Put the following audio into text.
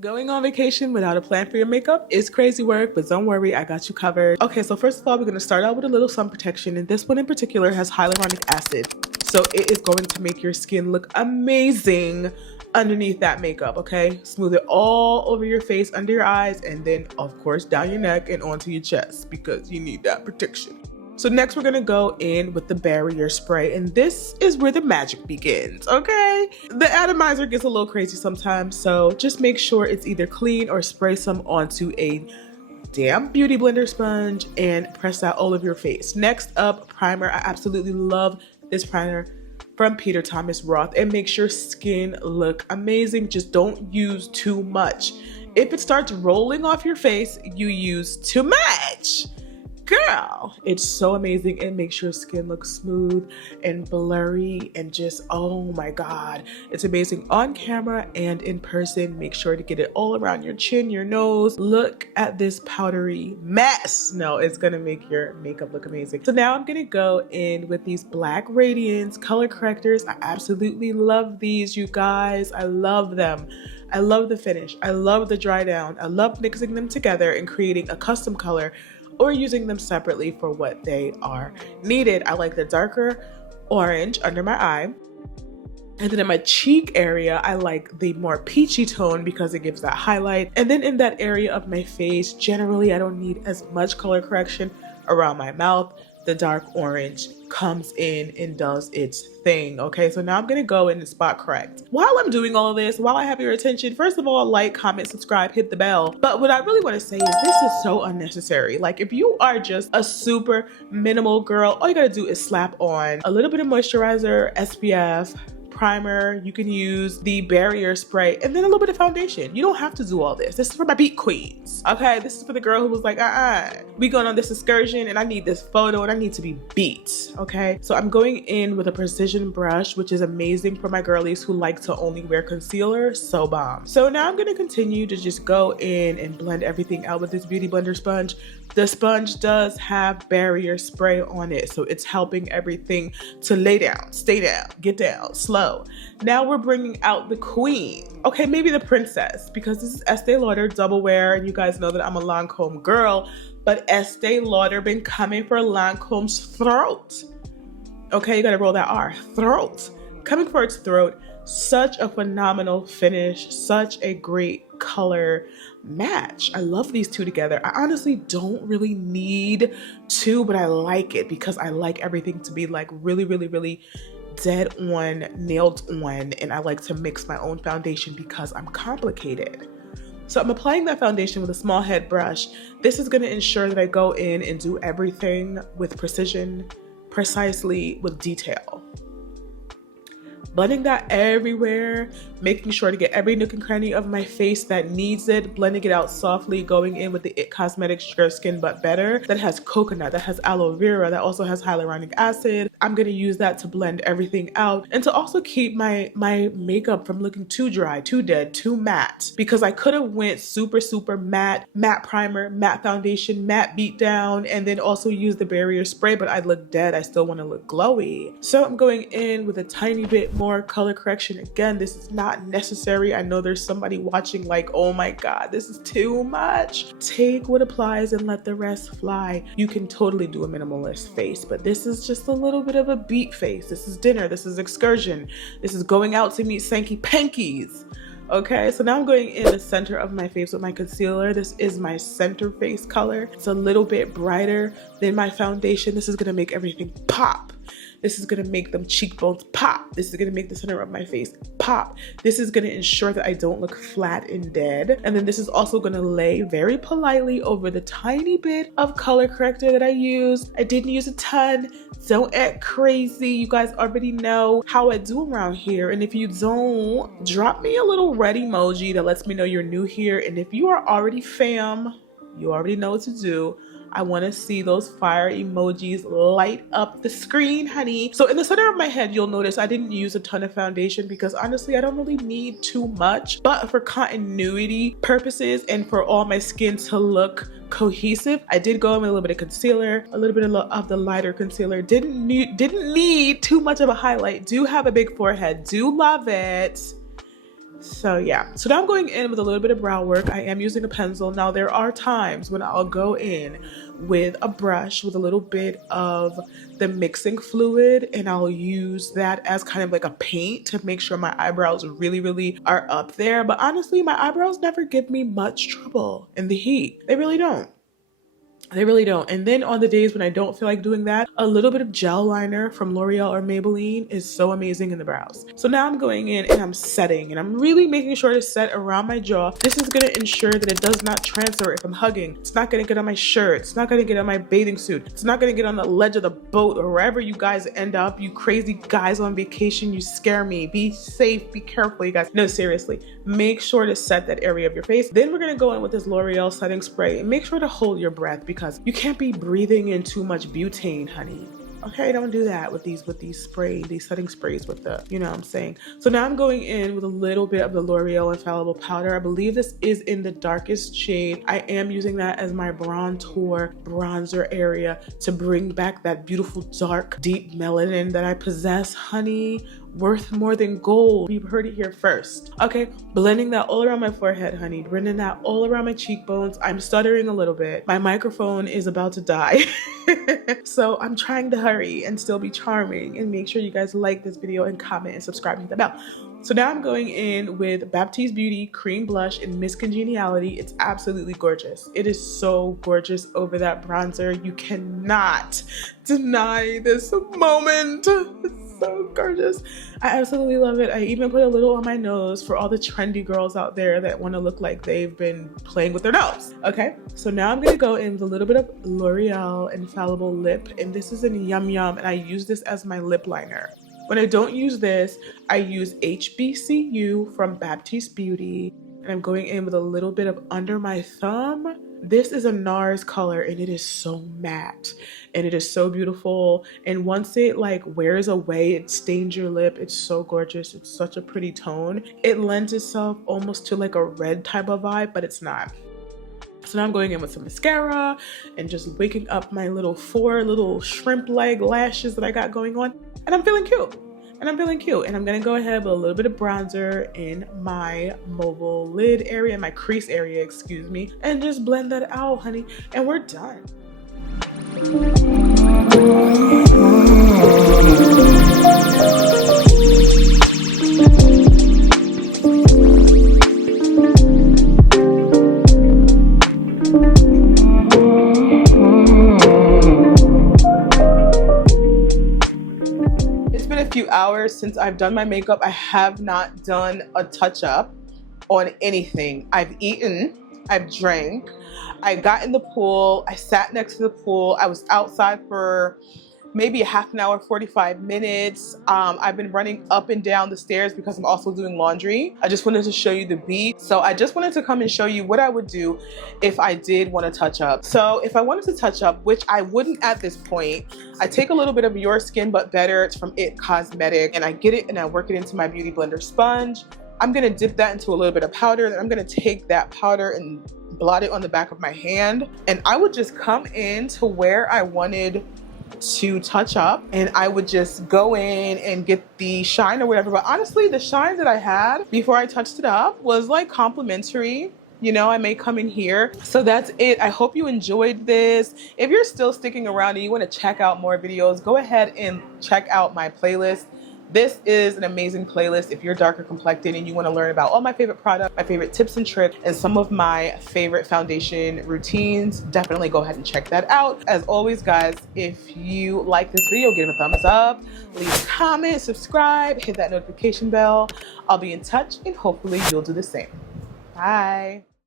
Going on vacation without a plan for your makeup is crazy work, but don't worry, I got you covered. Okay, so first of all, we're going to start out with a little sun protection, and this one in particular has hyaluronic acid. So it is going to make your skin look amazing underneath that makeup, okay? Smooth it all over your face, under your eyes, and then, of course, down your neck and onto your chest because you need that protection. So next we're gonna go in with the barrier spray, and this is where the magic begins, okay? The atomizer gets a little crazy sometimes, so just make sure it's either clean or spray some onto a damp beauty blender sponge and press that all over your face. Next up, primer. I absolutely love this primer from Peter Thomas Roth. It makes your skin look amazing. Just don't use too much. If it starts rolling off your face, you use too much. Girl, it's so amazing. It makes your skin look smooth and blurry and just, oh my God. It's amazing on camera and in person. Make sure to get it all around your chin, your nose. Look at this powdery mess. No, it's gonna make your makeup look amazing. So now I'm gonna go in with these Black Radiance color correctors. I absolutely love these, you guys. I love them. I love the finish. I love the dry down. I love mixing them together and creating a custom color or using them separately for what they are needed. I like the darker orange under my eye. And then in my cheek area, I like the more peachy tone because it gives that highlight. And then in that area of my face, generally I don't need as much color correction around my mouth. The dark orange comes in and does its thing. Okay, so now I'm gonna go in and spot correct. While I'm doing all of this, while I have your attention, first of all, like, comment, subscribe, hit the bell. But what I really want to say is this is so unnecessary. Like, if you are just a super minimal girl, all you gotta do is slap on a little bit of moisturizer, SPF, primer. You can use the barrier spray and then a little bit of foundation. You don't have to do all this. This is for my beat queens, okay? This is for the girl who was like, we going on this excursion and I need this photo and I need to be beat, okay? So I'm going in with a precision brush, which is amazing for my girlies who like to only wear concealer. So bomb. So now I'm gonna continue to just go in and blend everything out with this beauty blender sponge. The sponge does have barrier spray on it, so it's helping everything to lay down, stay down, get down, slow. Now we're bringing out the queen. Okay, maybe the princess, because this is Estee Lauder Double Wear, and you guys know that I'm a Lancome girl, but Estee Lauder been coming for Lancome's throat. Okay, you gotta roll that R, throat. Coming for its throat. Such a phenomenal finish, such a great color match. I love these two together. I honestly don't really need two, but I like it because I like everything to be like really, really, really dead on, nailed on, and I like to mix my own foundation because I'm complicated. So I'm applying that foundation with a small head brush. This is going to ensure that I go in and do everything with precision, precisely, with detail. Blending that everywhere, making sure to get every nook and cranny of my face that needs it, blending it out softly, going in with the IT Cosmetics Sugar Skin But Better that has coconut, that has aloe vera, that also has hyaluronic acid. I'm gonna use that to blend everything out and to also keep my makeup from looking too dry, too dead, too matte, because I could have went super, super matte primer, matte foundation, matte beat down, and then also use the barrier spray, but I'd look dead. I still wanna look glowy. So I'm going in with a tiny bit more color correction. Again, this is not necessary. I know there's somebody watching like, oh my God, this is too much. Take what applies and let the rest fly. You can totally do a minimalist face, but this is just a little bit of a beat face. This is dinner. This is excursion. This is going out to meet Sankey Pankies. Okay, so now I'm going in the center of my face with my concealer. This is my center face color. It's a little bit brighter than my foundation. This is gonna make everything pop. This is gonna make them cheekbones pop. This is gonna make the center of my face pop. This is gonna ensure that I don't look flat and dead. And then this is also gonna lay very politely over the tiny bit of color corrector that I used. I didn't use a ton. Don't act crazy. You guys already know how I do around here. And if you don't, drop me a little red emoji that lets me know you're new here. And if you are already fam, you already know what to do. I want to see those fire emojis light up the screen, honey. So in the center of my head, you'll notice I didn't use a ton of foundation because honestly, I don't really need too much. But for continuity purposes and for all my skin to look cohesive, I did go in with a little bit of concealer, a little bit of the lighter concealer. Didn't need too much of a highlight. Do have a big forehead. Do love it. So yeah, so now I'm going in with a little bit of brow work. I am using a pencil. Now there are times when I'll go in with a brush with a little bit of the mixing fluid, and I'll use that as kind of like a paint to make sure my eyebrows really are up there. But honestly, my eyebrows never give me much trouble in the heat. They really don't. They really don't. And then on the days when I don't feel like doing that, a little bit of gel liner from L'Oreal or Maybelline is so amazing in the brows. So now I'm going in and I'm setting, and I'm really making sure to set around my jaw. This is going to ensure that it does not transfer if I'm hugging. It's not going to get on my shirt. It's not going to get on my bathing suit. It's not going to get on the ledge of the boat or wherever you guys end up. You crazy guys on vacation, you scare me. Be safe, be careful, you guys. No, seriously, make sure to set that area of your face. Then we're going to go in with this L'Oreal setting spray, and make sure to hold your breath, because you can't be breathing in too much butane, honey. Okay, don't do that with these setting sprays with the, you know what I'm saying. So now I'm going in with a little bit of the L'Oreal Infallible Powder. I believe this is in the darkest shade. I am using that as my bronzer area to bring back that beautiful, dark, deep melanin that I possess, honey. Worth more than gold. You've heard it here first. Okay, blending that all around my forehead, honey. Blending that all around my cheekbones. I'm stuttering a little bit. My microphone is about to die. So I'm trying to hurry and still be charming, and make sure you guys like this video and comment and subscribe and hit the bell. So now I'm going in with Baptiste Beauty Cream Blush in Miss Congeniality. It's absolutely gorgeous. It is so gorgeous over that bronzer. You cannot deny this moment. It's so gorgeous. I absolutely love it. I even put a little on my nose for all the trendy girls out there that want to look like they've been playing with their nose. Okay, so now I'm going to go in with a little bit of L'Oreal Infallible Lip, and this is in Yum Yum, and I use this as my lip liner. When I don't use this, I use HBCU from Baptiste Beauty, and I'm going in with a little bit of under my thumb. This is a NARS color, and it is so matte, and it is so beautiful. And once it like wears away, it stains your lip. It's so gorgeous. It's such a pretty tone. It lends itself almost to like a red type of vibe, but it's not. So now I'm going in with some mascara and just waking up my four little shrimp leg lashes that I got going on. And I'm feeling cute. And I'm gonna go ahead with a little bit of bronzer in my mobile lid area, my crease area, excuse me, and just blend that out, honey. And we're done. Few hours since I've done my makeup. I have not done a touch-up on anything. I've eaten, I've drank, I got in the pool, I sat next to the pool, I was outside for maybe a half an hour, 45 minutes. I've been running up and down the stairs because I'm also doing laundry. I just wanted to show you the beat. So I just wanted to come and show you what I would do if I did want to touch up. So if I wanted to touch up, which I wouldn't at this point, I take a little bit of Your Skin But Better. It's from It Cosmetic, and I get it and I work it into my Beauty Blender sponge. I'm gonna dip that into a little bit of powder, then I'm gonna take that powder and blot it on the back of my hand. And I would just come in to where I wanted to touch up, and I would just go in and get the shine or whatever. But honestly, the shine that I had before I touched it up was like complimentary. You know, I may come in here. So that's it. I hope you enjoyed this. If you're still sticking around and you want to check out more videos, go ahead and check out my playlist. This is an amazing playlist if you're darker complected and you want to learn about all my favorite products, my favorite tips and tricks, and some of my favorite foundation routines. Definitely go ahead and check that out. As always, guys, if you like this video, give it a thumbs up, leave a comment, subscribe, hit that notification bell. I'll be in touch, and hopefully you'll do the same. Bye.